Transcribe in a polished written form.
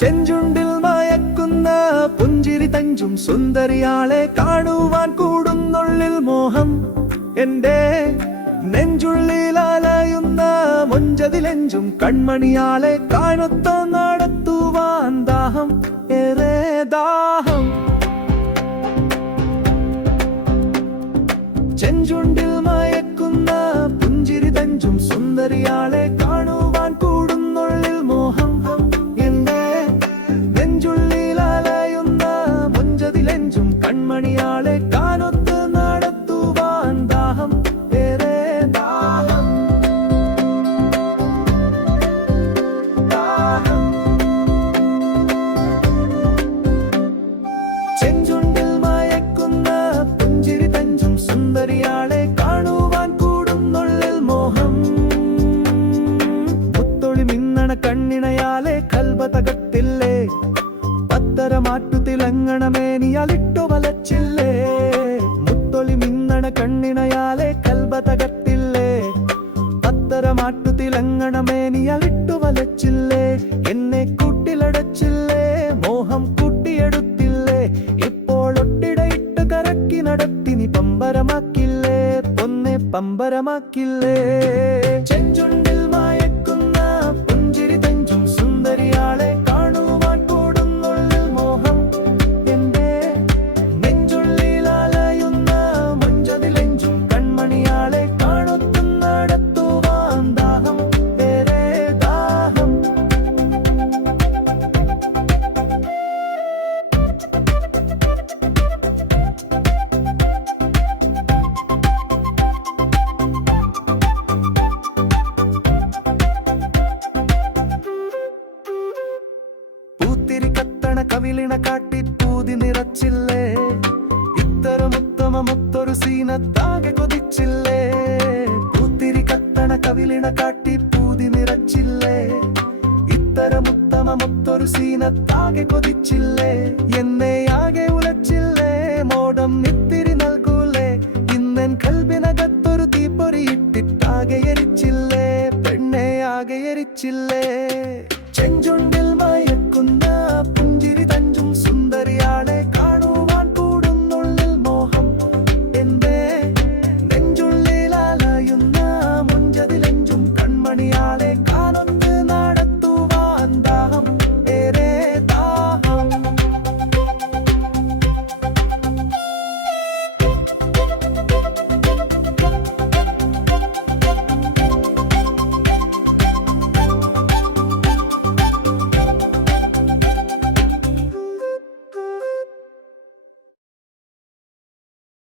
ചെഞ്ചുണ്ടിൽ മയക്കുന്ന പുഞ്ചിരി തഞ്ചും സുന്ദരിയാളെ കാണുവാൻ കൂടുന്നുള്ളിൽ മോഹം. എന്റെ നെഞ്ചുള്ളിൽ അലയുന്ന മൊഞ്ചതിലെഞ്ചും കൺമണിയാളെ കാണുത്ത നടത്തുവാൻ ദാഹം, ഏറെ ദാഹം. ചെഞ്ചുണ്ടിൽ മയക്കുന്ന പുഞ്ചിരി തഞ്ചും സുന്ദരിയാളെ കാണുവാൻ കൂടുന്നുള്ളിൽ മോഹം. കൺമണിയാളെ കാണൊത്ത് നടത്തുവാൻ ദാഹം, ഏറെ ദാഹം, ദാഹം. ചെഞ്ചുണ്ടിൽ മയക്കുന്ന പുഞ്ചിരി തഞ്ചും സുന്ദരിയാളെ കാണുവാൻ കൂടുന്നുള്ളിൽ മോഹം. മുത്തൊളി മിന്നണ കണ്ണിണയാലെ കൽബതകത്തില്ലേ, പത്തരമാറ്റു തിളങ്ങണമേനിയാലിട്ടു വലച്ചില്ലേ. മുത്തൊളി മിന്നണ കണ്ണിണയാലെ കൽബതകത്തില്ലേ, പത്തരമാറ്റു തിളങ്ങണമേനിയാലിട്ടു വലച്ചില്ലേ. എന്നെ കൂട്ടിലടച്ചില്ലേ, മോഹം കൂട്ടിയെടുത്തില്ലേ. ഇപ്പോൾ ഒട്ടിടയിട്ട് കറക്കി നടത്തിനി പമ്പരമാക്കില്ലേ, പൊന്നെ പമ്പരമാക്കില്ലേ. ചെഞ്ചുണ്ടിൽ മയക്കുന്ന പുഞ്ചിരി തഞ്ചും സുന്ദരിയാളെ കാണുവാൻ കൂടുന്നുള്ളിൽ മോഹം. എന്റെ നെഞ്ചുള്ളിൽ അലയുന്ന മൊഞ്ചതിലെഞ്ചും കൺമണിയാളെ കാണൊത്ത് നടത്തുവാൻ ദാഹം, ഏറെ ദാഹം. പൂത്തിരി കത്തണ കവിളിണ കാട്ടി പൂതി നിറച്ചില്ലേ, ഇത്തരമുത്തമൊത്തൊരു സീനത്താകെ കൊതിച്ചില്ലേ. പൂത്തിരി കത്തണ കവിളിണ കാട്ടി പൂതി നിറച്ചില്ലേ, ഇത്തരമുത്തമൊത്തൊരു സീനത്താകെ കൊതിച്ചില്ലേ. എന്നെ ആകെ ഉലച്ചില്ലേ, മോടം നിത്തിരി നൽകൂലേ. ഇന്നെൻ കൽബിനകത്തൊരു തീപ്പൊരി ഇട്ടിട്ടാകെ എരിച്ചില്ലേ, പെണ്ണെ ആകെ എരിച്ചില്ലേ.